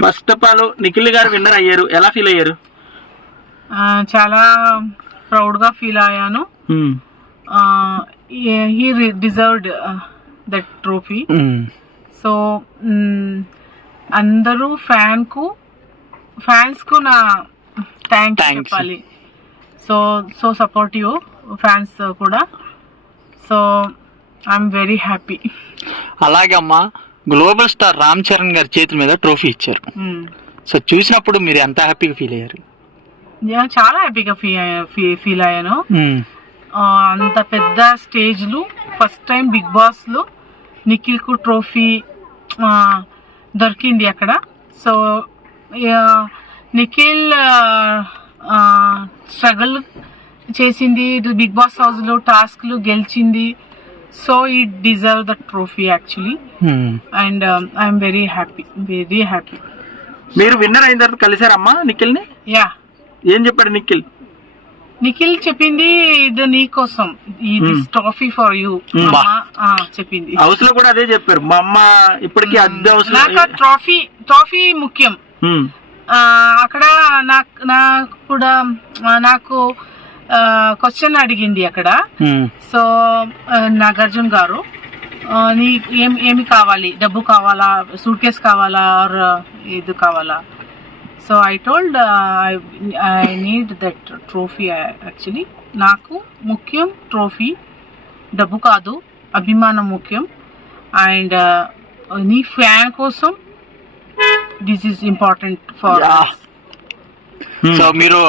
First of all Nikhil గారు winner అయ్యారు. ఎలా ఫీల్ అయ్యారు? చాలా ప్రౌడ్గా ఫీల్ అయ్యాను. He deserved that trophy so అందరూ ఫ్యాన్కు ఫ్యాన్స్కు నా థ్యాంక్స్ Thanks. చెప్పాలి. సో సో సపోర్టివ్ ఫ్యాన్స్ కూడా. సో ఐఎమ్ వెరీ హ్యాపీ అలాగే అమ్మా గ్లోబల్ స్టార్ రామ్ చరణ్ గారి చేతుల మీద ట్రోఫీ ఇచ్చారు. సో చూసినప్పుడు మీరు ఎంత హ్యాపీగా ఫీల్ అయ్యారు? చాలా హ్యాపీగా ఫీల్ అయ్యాను. ఆ, అంత పెద్ద స్టేజ్లు ఫస్ట్ టైం బిగ్ బాస్లో నిఖిల్కు ట్రోఫీ దొరికింది అక్కడ. సో నిఖిల్ స్ట్రగుల్ చేసింది. బిగ్ బాస్ హౌస్లో టాస్క్లు గెలిచింది. So it deserve the trophy actually and I'm very happy very happy మీరు విన్నర్ అయిన తర్వాత కలిసారమ్మా నిఖిల్ని యా ఏం చెప్పాడు నిఖిల్? నిఖిల్ చెప్పింది ఇది నీ కోసం. ఈ this trophy for you Hmm. చెప్పింది. హౌస్లో కూడా అదే చెప్పారు. మా అమ్మ ఇప్పటికీ అద్దె హౌస్లో నాకు ట్రోఫీ ట్రోఫీ ముఖ్యం. ఆ, అక్కడ నాకు నాకు కూడా నాకు క్వశ్చన్ అడిగింది అక్కడ. సో ఆ, నాగార్జున గారు నీ ఏం ఏమి కావాలి? డబ్బు కావాలా? సూట్ కేస్ కావాలా? ఆర్ ఇది కావాలా? So I told I need that trophy actually నాకు ముఖ్యం ట్రోఫీ డబ్బు కాదు అభిమానం ముఖ్యం. అండ్ నీ ఫ్యాన్ కోసం this is important for. So మీరు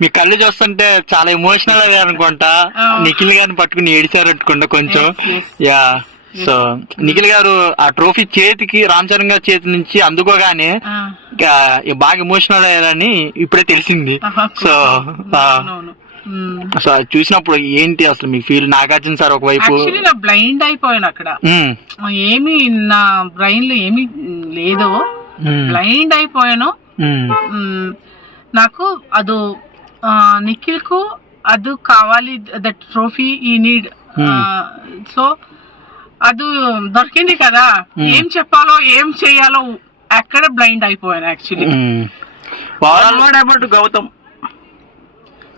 మీ కళ్ళు చూస్తుంటే చాలా ఎమోషనల్ అయ్యారు అనుకుంటా. Oh. నిఖిల్ గారిని పట్టుకుని ఏడిచారు అనుకుంటా కొంచెం. యా సో నిఖిల్ గారు ఆ ట్రోఫీ చేతికి రామ్ చరణ్ గారి చేతి నుంచి అందుకోగానే ఇంకా బాగా ఎమోషనల్ అయ్యారని ఇప్పుడే తెలిసింది. So Hmm. సో అది చూసినప్పుడు ఏంటి అసలు మీ ఫీల్ నాగార్జున సార్ ఒకవైపు నా బ్లైండ్ అయిపోయాను అక్కడ. ఉమ్, ఏమి నా బ్రెయిన్లో ఏమి లేదు బ్లైండ్ అయిపోయాను. నాకు ಅದು నిఖిల్ కు ಅದು కావాలి that trophy I need so అది దొరికింది కదా Hmm. ఏం చెప్పాలో ఏం చేయాలో అక్కడ బ్లైండ్ అయిపోయాను actually um. One overall word about Gautam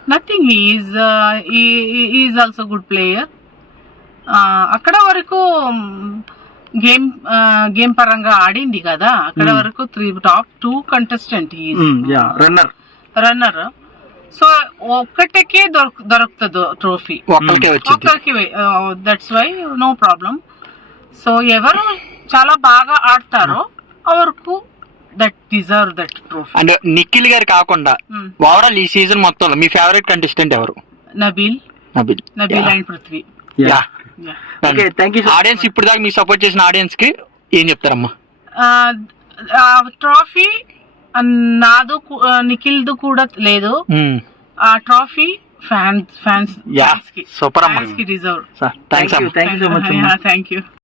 nothing is is also good player అక్కడ వరకు గేమ్ గేమ్ పరంగా ఆడింది కదా అక్కడ Hmm. వరకు three top two contestant yeah runner Runner so ఒక్కటికే దొరక దొరుకుతుంది ట్రోఫీ ఒక్కరికే that's why no problem so ఎవరు చాలా బాగా ఆడతారో వరకు that deserve that trophy and Nikhil గారు కాకుండా ఓవరాల్ ఈ సీజన్ మొత్తంలో మీ ఫేవరెట్ కంటెస్టెంట్ ఎవరు? Nabeel. Nabeel. Nabeel and Prithvi. Yeah. Okay thank you audience ఇప్పుడు దాకా మీకు సపోర్ట్ చేసిన ఆడియన్స్కి ఏం చెప్తారమ్మా? ట్రోఫీ నాదు నిఖిల్దు కూడా లేదు. ఆ trophy fans fans yeah super అమ్మా. ఫ్యాన్స్కి రిజర్వ్ థ్యాంక్స్ అమ్మా. Thank you so much thank you